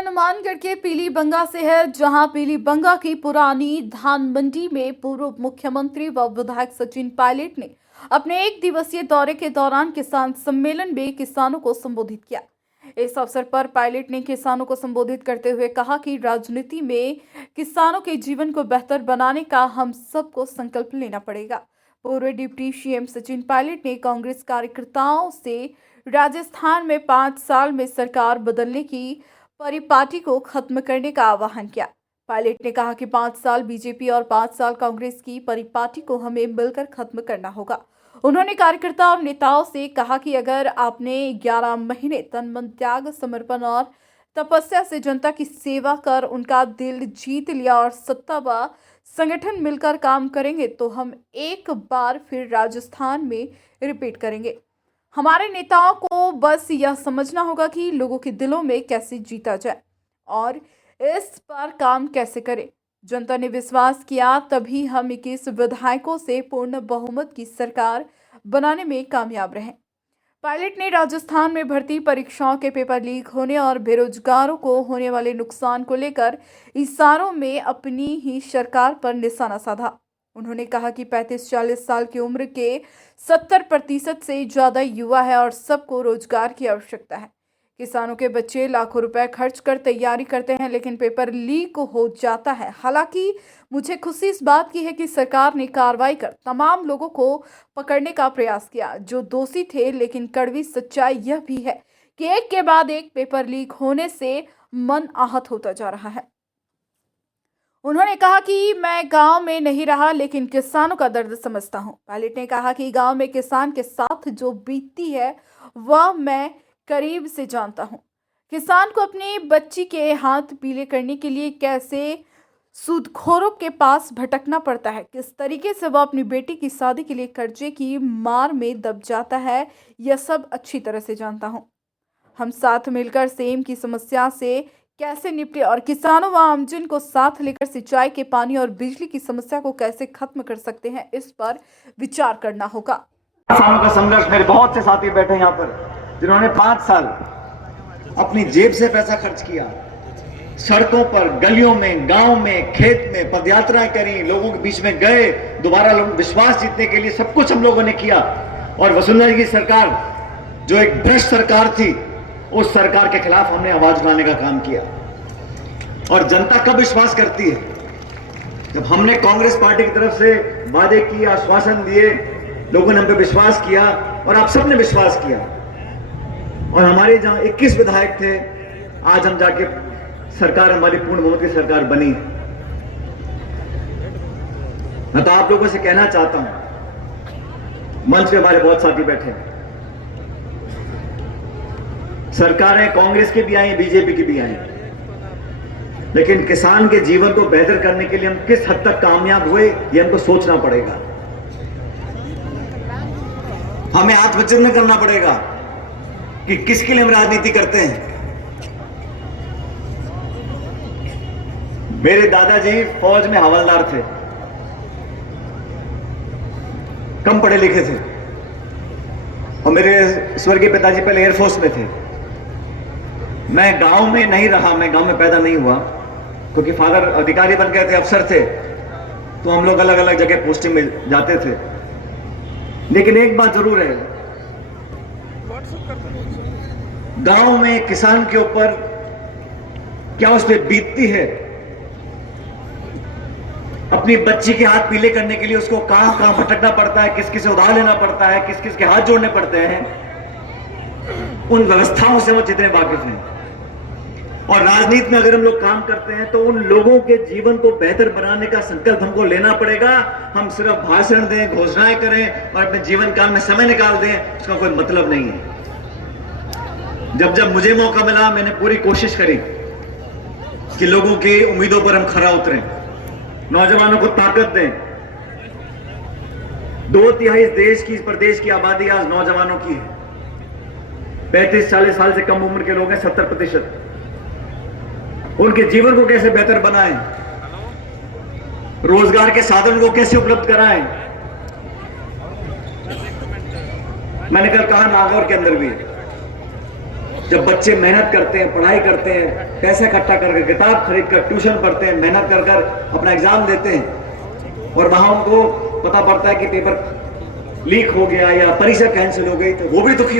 हनुमानगढ़ के पीलीबंगा से है, जहां पीलीबंगा की पुरानी धान मंडी में पूर्व मुख्यमंत्री व विधायक सचिन पायलट ने अपने एक दिवसीय दौरे के दौरान किसान सम्मेलन में किसानों को संबोधित किया। इस अवसर पर पायलट ने किसानों को संबोधित करते हुए कहा कि राजनीति में किसानों के जीवन को बेहतर बनाने का हम सबको संकल्प लेना पड़ेगा। पूर्व डिप्टी सीएम सचिन पायलट ने कांग्रेस कार्यकर्ताओं से राजस्थान में 5 साल में सरकार बदलने की परिपाटी को खत्म करने का आह्वान किया। पायलट ने कहा कि 5 साल बीजेपी और 5 साल कांग्रेस की परिपाटी को हमें मिलकर खत्म करना होगा। उन्होंने कार्यकर्ता और नेताओं से कहा कि अगर आपने 11 महीने तन मन त्याग समर्पण और तपस्या से जनता की सेवा कर उनका दिल जीत लिया और सत्ता व संगठन मिलकर काम करेंगे तो हम एक बार फिर राजस्थान में रिपीट करेंगे। हमारे नेताओं को बस यह समझना होगा कि लोगों के दिलों में कैसे जीता जाए और इस पर काम कैसे करें। जनता ने विश्वास किया, तभी हम 21 विधायकों से पूर्ण बहुमत की सरकार बनाने में कामयाब रहे। पायलट ने राजस्थान में भर्ती परीक्षाओं के पेपर लीक होने और बेरोजगारों को होने वाले नुकसान को लेकर इशारों में अपनी ही सरकार पर निशाना साधा। उन्होंने कहा कि 35-40 साल की उम्र के 70% से ज़्यादा युवा है और सबको रोजगार की आवश्यकता है। किसानों के बच्चे लाखों रुपए खर्च कर तैयारी करते हैं, लेकिन पेपर लीक हो जाता है। हालांकि मुझे खुशी इस बात की है कि सरकार ने कार्रवाई कर तमाम लोगों को पकड़ने का प्रयास किया जो दोषी थे, लेकिन कड़वी सच्चाई यह भी है कि एक के बाद एक पेपर लीक होने से मन आहत होता जा रहा है। उन्होंने कहा कि मैं गांव में नहीं रहा, लेकिन किसानों का दर्द समझता हूं। पायलट ने कहा कि गांव में किसान के साथ जो बीतती है वह मैं करीब से जानता हूं। किसान को अपनी बच्ची के हाथ पीले करने के लिए कैसे सूदखोरों के पास भटकना पड़ता है, किस तरीके से वह अपनी बेटी की शादी के लिए कर्जे की मार में दब जाता है, यह सब अच्छी तरह से जानता हूं। हम साथ मिलकर सेम की समस्या से कैसे निपटे और किसानों व आमजन को साथ लेकर सिंचाई के पानी और बिजली की समस्या को कैसे खत्म कर सकते हैं, इस पर विचार करना होगा। किसानों का संघर्ष, मेरे बहुत से साथी बैठे यहाँ पर जिन्होंने 5 साल अपनी जेब से पैसा खर्च किया, सड़कों पर, गलियों में, गांव में, खेत में पदयात्राएं करी, लोगों के बीच में गए, दोबारा लोग विश्वास जीतने के लिए सब कुछ हम लोगों ने किया। और वसुंधरा जी की सरकार जो एक भ्रष्ट सरकार थी, उस सरकार के खिलाफ हमने आवाज उठाने का काम किया। और जनता कब विश्वास करती है? जब हमने कांग्रेस पार्टी की तरफ से वादे किए, आश्वासन दिए, लोगों ने हम पे विश्वास किया और आप सबने विश्वास किया। और हमारे जहां 21 विधायक थे, आज हम जाके सरकार, हमारी पूर्ण बहुमत की सरकार बनी। मैं तो आप लोगों से कहना चाहता हूं, मंच पे हमारे बहुत साथी बैठे हैं, सरकारें कांग्रेस की भी आई, बीजेपी की भी आई, लेकिन किसान के जीवन को बेहतर करने के लिए हम किस हद तक कामयाब हुए, ये हमको सोचना पड़ेगा। हमें आत्मचिंतन करना पड़ेगा कि किसके लिए हम राजनीति करते हैं। मेरे दादाजी फौज में हवलदार थे, कम पढ़े लिखे थे, और मेरे स्वर्गीय पिताजी पहले एयरफोर्स में थे। मैं गांव में नहीं रहा, मैं गांव में पैदा नहीं हुआ, क्योंकि फादर अधिकारी बन गए थे, अफसर थे, तो हम लोग अलग अलग जगह पोस्टिंग में जाते थे। लेकिन एक बात जरूर है, गांव में किसान के ऊपर क्या उस पर बीतती है, अपनी बच्ची के हाथ पीले करने के लिए उसको कहां कहां भटकना पड़ता है, किस किस से उधार लेना पड़ता है, किस किस के हाथ जोड़ने पड़ते हैं, उन व्यवस्थाओं से वो जितने वाकिफ हैं। और राजनीति में अगर हम लोग काम करते हैं तो उन लोगों के जीवन को बेहतर बनाने का संकल्प हमको लेना पड़ेगा। हम सिर्फ भाषण दें, घोषणाएं करें और अपने जीवन काल में समय निकाल दें, उसका कोई मतलब नहीं है। जब जब मुझे मौका मिला, मैंने पूरी कोशिश करी कि लोगों की उम्मीदों पर हम खरा उतरें, नौजवानों को ताकत दें। 2/3 देश की, प्रदेश की आबादी आज नौजवानों की है। 35-40 साल से कम उम्र के लोग हैं 70%। उनके जीवन को कैसे बेहतर बनाएं, रोजगार के साधन को कैसे उपलब्ध कराएं। मैंने कल कहा, नागौर के अंदर भी जब बच्चे मेहनत करते हैं, पढ़ाई करते हैं, पैसे इकट्ठा करके किताब खरीद कर ट्यूशन पढ़ते हैं, मेहनत कर कर अपना एग्जाम देते हैं और वहां उनको पता पड़ता है कि पेपर लीक हो गया या परीक्षा कैंसिल हो गई, तो वो भी दुखी